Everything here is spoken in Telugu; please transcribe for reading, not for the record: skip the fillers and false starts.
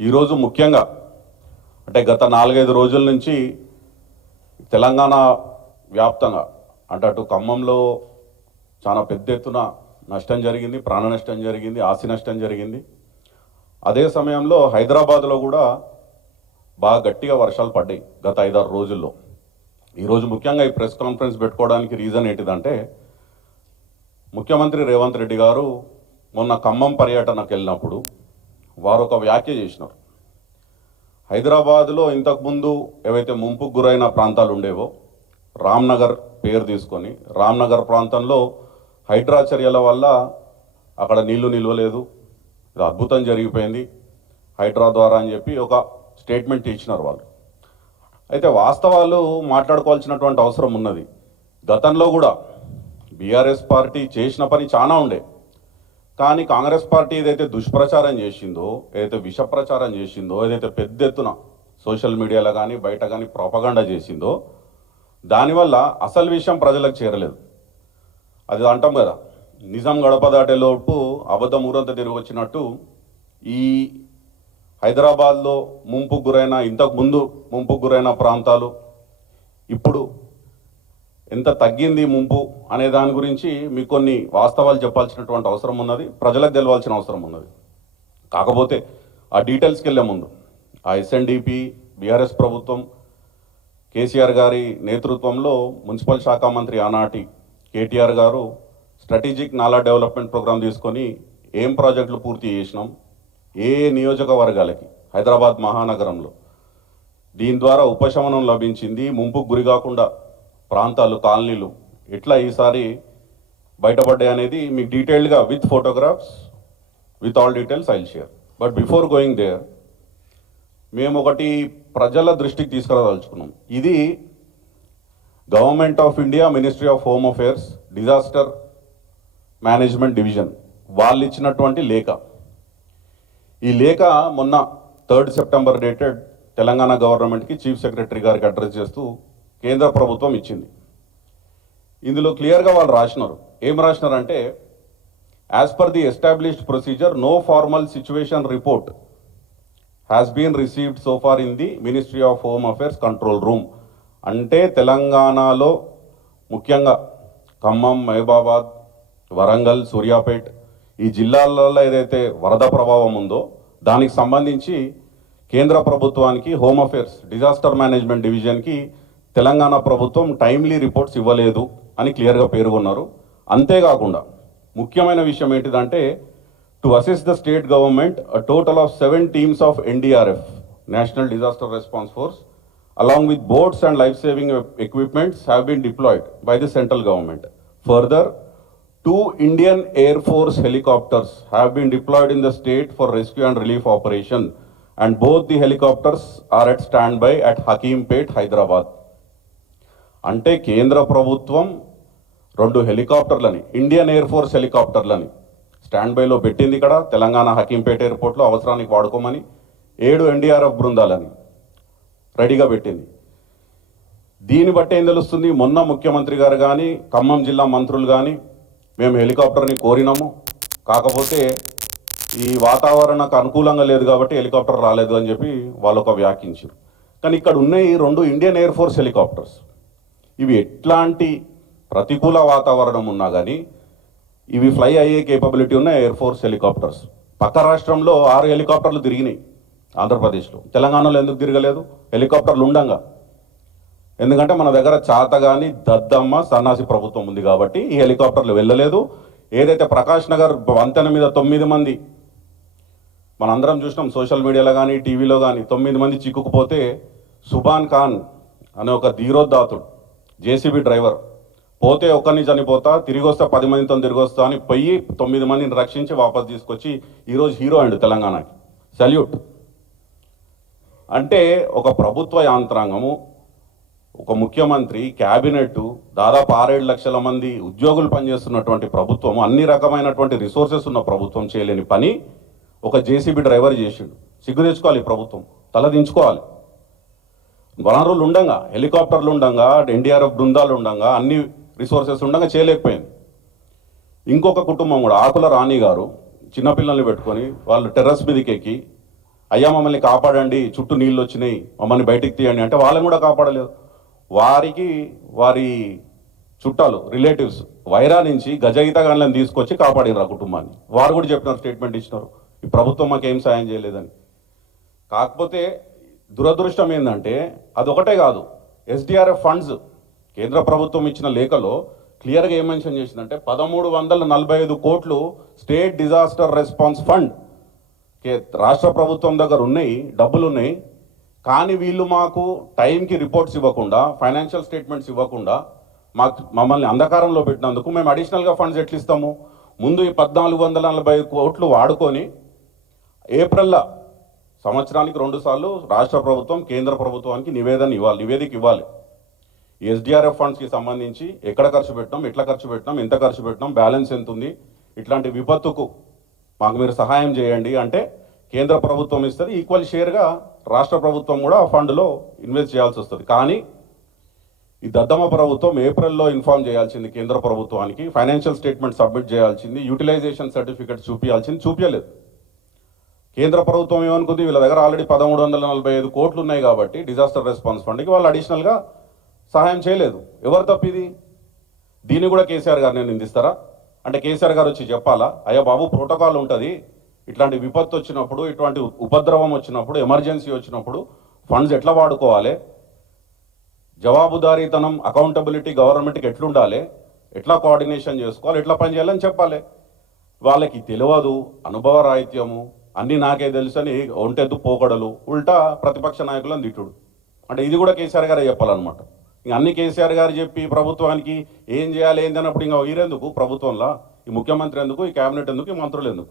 ఈరోజు ముఖ్యంగా అంటే గత 4-5 రోజుల నుంచి తెలంగాణ వ్యాప్తంగా అంటే అటు ఖమ్మంలో చాలా పెద్ద ఎత్తున నష్టం జరిగింది, ప్రాణ నష్టం జరిగింది, ఆస్తి నష్టం జరిగింది. అదే సమయంలో హైదరాబాద్లో కూడా బాగా గట్టిగా వర్షాలు పడ్డాయి గత 5-6 రోజుల్లో. ఈరోజు ముఖ్యంగా ఈ ప్రెస్ కాన్ఫరెన్స్ పెట్టుకోవడానికి రీజన్ ఏంటిదంటే ముఖ్యమంత్రి రేవంత్ రెడ్డి గారు మొన్న ఖమ్మం పర్యటనకు వెళ్ళినప్పుడు వారు ఒక వ్యాఖ్య చేసినారు. హైదరాబాద్లో ఇంతకుముందు ఏవైతే ముంపుకు గురైన ప్రాంతాలు ఉండేవో రామ్నగర్ పేరు తీసుకొని రామ్నగర్ ప్రాంతంలో హైడ్రా చర్యల వల్ల అక్కడ నీళ్లు నిల్వలేదు, ఇది అద్భుతం జరిగిపోయింది హైడ్రా ద్వారా అని చెప్పి ఒక స్టేట్మెంట్ ఇచ్చినారు వాళ్ళు. అయితే వాస్తవాలు మాట్లాడుకోవాల్సినటువంటి అవసరం ఉన్నది. గతంలో కూడా బీఆర్ఎస్ పార్టీ చేసిన పని చాలా ఉండే, కానీ కాంగ్రెస్ పార్టీ ఏదైతే దుష్ప్రచారం చేసిందో, ఏదైతే విష ప్రచారం చేసిందో, ఏదైతే పెద్ద ఎత్తున సోషల్ మీడియాలో కానీ బయట కానీ ప్రోపగండా చేసిందో దానివల్ల అసలు విషయం ప్రజలకు చేరలేదు. అది అంటాం కదా, నిజం గడప దాటే లోపు అబద్ధం ఊరంతా తిరిగి వచ్చినట్టు ఈ హైదరాబాద్లో ముంపుకు గురైన ఇంతకుముందు ముంపుకు గురైన ప్రాంతాలు ఇప్పుడు ఎంత తగ్గింది ముంపు అనే దాని గురించి మీకు కొన్ని వాస్తవాలు చెప్పాల్సినటువంటి అవసరం ఉన్నది, ప్రజలకు తెలవాల్సిన అవసరం ఉన్నది. కాకపోతే ఆ డీటెయిల్స్కి వెళ్ళే ముందు ఆ ఎస్ఎన్డిపి బీఆర్ఎస్ ప్రభుత్వం కేసీఆర్ గారి నేతృత్వంలో మున్సిపల్ శాఖ మంత్రి ఆనాటి కేటీఆర్ గారు స్ట్రాటజిక్ నాలా డెవలప్మెంట్ ప్రోగ్రాం తీసుకొని ఏం ప్రాజెక్టులు పూర్తి చేసినాం, ఏ నియోజకవర్గాలకి హైదరాబాద్ మహానగరంలో దీని ద్వారా ఉపశమనం లభించింది, ముంపుకు గురి కాకుండా ప్రాంతాలు కాలనీలు ఎట్లా ఈసారి బయటపడ్డాయి అనేది మీకు డీటెయిల్డ్గా with photographs with all details I'll share. But before going there మేము ఒకటి ప్రజల దృష్టికి తీసుకురాదలుచుకున్నాం. ఇది government of India ministry of home affairs disaster management division వాళ్ళు ఇచ్చినటువంటి లేఖ. ఈ లేఖ మొన్న 3 సెప్టెంబర్ డేటెడ్ తెలంగాణ గవర్నమెంట్కి చీఫ్ సెక్రటరీ గారికి అడ్రస్ చేస్తూ కేంద్ర ప్రభుత్వం ఇచ్చింది. ఇందులో క్లియర్గా వాళ్ళు రాసినారు. ఏం రాసినారంటే, as per the established procedure no formal situation report has been received so far in the ministry of home affairs control room. అంటే తెలంగాణలో ముఖ్యంగా ఖమ్మం, మహబూబాబాద్, వరంగల్, సూర్యాపేట్ ఈ జిల్లాలలో ఏదైతే వరద ప్రభావం ఉందో దానికి సంబంధించి కేంద్ర ప్రభుత్వానికి హోమ్ అఫేర్స్ డిజాస్టర్ మేనేజ్మెంట్ డివిజన్కి తెలంగాణ ప్రభుత్వం టైమ్లీ రిపోర్ట్స్ ఇవ్వలేదు అని క్లియర్గా పేర్కొన్నారు. అంతేకాకుండా ముఖ్యమైన విషయం ఏంటిదంటే, to assist the state government a total of 7 teams of NDRF national disaster response force along with boats and life-saving equipments have been deployed by the central government. Further, 2 Indian Air Force helicopters have been deployed in the state for rescue and relief operation, and both the helicopters are at standby at Hakimpet, Hyderabad. అంటే కేంద్ర ప్రభుత్వం 2 హెలికాప్టర్లని, ఇండియన్ ఎయిర్ ఫోర్స్ హెలికాప్టర్లని స్టాండ్ బైలో పెట్టింది ఇక్కడ తెలంగాణ హకీంపేట ఎయిర్పోర్ట్లో అవసరానికి వాడుకోమని. 7 ఎన్డీఆర్ఎఫ్ బృందాలని రెడీగా పెట్టింది. దీన్ని బట్టి ఏం తెలుస్తుంది, మొన్న ముఖ్యమంత్రి గారు కానీ ఖమ్మం జిల్లా మంత్రులు కానీ మేము హెలికాప్టర్ని కోరినాము, కాకపోతే ఈ వాతావరణకు అనుకూలంగా లేదు కాబట్టి హెలికాప్టర్ రాలేదు అని చెప్పి వాళ్ళు ఒక వ్యాఖ్యించారు. కానీ ఇక్కడ ఉన్నాయి 2 ఇండియన్ ఎయిర్ ఫోర్స్ హెలికాప్టర్స్. ఇవి ఎట్లాంటి ప్రతికూల వాతావరణం ఉన్నా కానీ ఇవి ఫ్లై అయ్యే కేపబిలిటీ ఉన్న ఎయిర్ ఫోర్స్ హెలికాప్టర్స్. పక్క రాష్ట్రంలో 6 హెలికాప్టర్లు తిరిగినాయి ఆంధ్రప్రదేశ్లో, తెలంగాణలో ఎందుకు తిరగలేదు? హెలికాప్టర్లు ఉండంగా. ఎందుకంటే మన దగ్గర చాతగాని దద్దమ్మ సన్నాసి ప్రభుత్వం ఉంది కాబట్టి ఈ హెలికాప్టర్లు వెళ్ళలేదు. ఏదైతే ప్రకాష్ నగర్ వంతెన మీద 9 మంది మనందరం చూసినాం సోషల్ మీడియాలో కానీ టీవీలో కానీ, 9 మంది చిక్కుకుపోతే సుభాన్ ఖాన్ అనే ఒక ధీరోద్ధాతుడు జేసీబీ డ్రైవర్ పోతే ఒక్కరిని చనిపోతా, తిరిగి వస్తే 10 మందితో తిరిగి వస్తా అని పోయి 9 మందిని రక్షించి వాపస్ తీసుకొచ్చి ఈరోజు హీరో అండి తెలంగాణకి. సల్యూట్. అంటే ఒక ప్రభుత్వ యాంత్రాంగము, ఒక ముఖ్యమంత్రి, క్యాబినెట్, దాదాపు 6-7 లక్షల మంది ఉద్యోగులు పనిచేస్తున్నటువంటి ప్రభుత్వం, అన్ని రకమైనటువంటి రిసోర్సెస్ ఉన్న ప్రభుత్వం చేయలేని పని ఒక జేసీబీ డ్రైవర్ చేసిండు. సిగ్గు తెచ్చుకోవాలి ఈ ప్రభుత్వం, తల దించుకోవాలి. వనరులు ఉండంగా, హెలికాప్టర్లు ఉండంగా, ఎన్డీఆర్ఎఫ్ బృందాలు ఉండంగా, అన్ని రిసోర్సెస్ ఉండగా చేయలేకపోయింది. ఇంకొక కుటుంబం కూడా, ఆకుల రాణి గారు చిన్నపిల్లల్ని పెట్టుకొని వాళ్ళు టెర్రస్ మీదకి ఎక్కి అయ్యా మమ్మల్ని కాపాడండి, చుట్టూ నీళ్ళు వచ్చినాయి, మమ్మల్ని బయటికి తీయండి అంటే వాళ్ళని కూడా కాపాడలేదు. వారికి వారి చుట్టాలు రిలేటివ్స్ వైరా నుంచి గజయితగాళ్ళని తీసుకొచ్చి కాపాడినారు ఆ కుటుంబాన్ని. వారు కూడా చెప్పినారు, స్టేట్మెంట్ ఇచ్చినారు, ఈ ప్రభుత్వం మాకేం సాయం చేయలేదని. కాకపోతే దురదృష్టం ఏంటంటే అదొకటే కాదు, ఎస్డిఆర్ఎఫ్ ఫండ్స్ కేంద్ర ప్రభుత్వం ఇచ్చిన లేఖలో క్లియర్గా ఏం మెన్షన్ చేసిందంటే 1345 కోట్లు స్టేట్ డిజాస్టర్ రెస్పాన్స్ ఫండ్ రాష్ట్ర ప్రభుత్వం దగ్గర ఉన్నాయి, డబ్బులు ఉన్నాయి. కానీ వీళ్ళు మాకు టైంకి రిపోర్ట్స్ ఇవ్వకుండా, ఫైనాన్షియల్ స్టేట్మెంట్స్ ఇవ్వకుండా మమ్మల్ని అంధకారంలో పెట్టినందుకు మేము అడిషనల్గా ఫండ్స్ ఎట్లా ఇస్తాము? ముందు ఈ 1445 కోట్లు వాడుకొని ఏప్రిల్లో సంవత్సరానికి 2 సార్లు రాష్ట్ర ప్రభుత్వం కేంద్ర ప్రభుత్వానికి నివేదిక ఇవ్వాలి. ఎస్డిఆర్ఎఫ్ ఫండ్స్కి సంబంధించి ఎక్కడ ఖర్చు పెట్టినాం, ఎట్లా ఖర్చు పెట్టినాం, ఎంత ఖర్చు పెట్టినాం, బ్యాలెన్స్ ఎంత ఉంది, ఇట్లాంటి విపత్తుకు మాకు మీరు సహాయం చేయండి అంటే కేంద్ర ప్రభుత్వం ఇస్తుంది. ఈక్వల్ షేర్గా రాష్ట్ర ప్రభుత్వం కూడా ఆ ఫండ్లో ఇన్వెస్ట్ చేయాల్సి వస్తుంది. కానీ ఈ దద్దమ్మ ప్రభుత్వం ఏప్రిల్లో ఇన్ఫార్మ్ చేయాల్సింది కేంద్ర ప్రభుత్వానికి, ఫైనాన్షియల్ స్టేట్మెంట్ సబ్మిట్ చేయాల్సింది, యూటిలైజేషన్ సర్టిఫికేట్ చూపించాల్సింది, చూపించలేదు. కేంద్ర ప్రభుత్వం ఏమనుకుంది, వీళ్ళ దగ్గర ఆల్రెడీ 1345 కోట్లు ఉన్నాయి కాబట్టి డిజాస్టర్ రెస్పాన్స్ ఫండ్కి వాళ్ళు అడిషనల్గా సహాయం చేయలేదు. ఎవరు తప్పిది? దీన్ని కూడా కేసీఆర్ గారిని నిందిస్తారా? అంటే కేసీఆర్ గారు వచ్చి చెప్పాలా, అయ్యా బాబు ప్రోటోకాల్ ఉంటుంది, ఇట్లాంటి విపత్తు వచ్చినప్పుడు, ఇటువంటి ఉపద్రవం వచ్చినప్పుడు, ఎమర్జెన్సీ వచ్చినప్పుడు ఫండ్స్ ఎట్లా వాడుకోవాలి, జవాబుదారీతనం, అకౌంటబిలిటీ గవర్నమెంట్కి ఎట్లుండాలి, ఎట్లా కోఆర్డినేషన్ చేసుకోవాలి, ఎట్లా పనిచేయాలని చెప్పాలి. వాళ్ళకి తెలియదు, అనుభవ రాహిత్యము, అన్నీ నాకే తెలుసు అని ఒంటెద్దు పోకడలు, ఉల్టా ప్రతిపక్ష నాయకులను తిట్టుడు. అంటే ఇది కూడా కేసీఆర్ గారే చెప్పాలన్నమాట. ఇంక అన్ని కేసీఆర్ గారు చెప్పి ప్రభుత్వానికి ఏం చేయాలి ఏంది అన్నప్పుడు ఇంకా వీరెందుకు ప్రభుత్వంలో, ఈ ముఖ్యమంత్రి ఎందుకు, ఈ కేబినెట్ ఎందుకు, ఈ మంత్రులు ఎందుకు?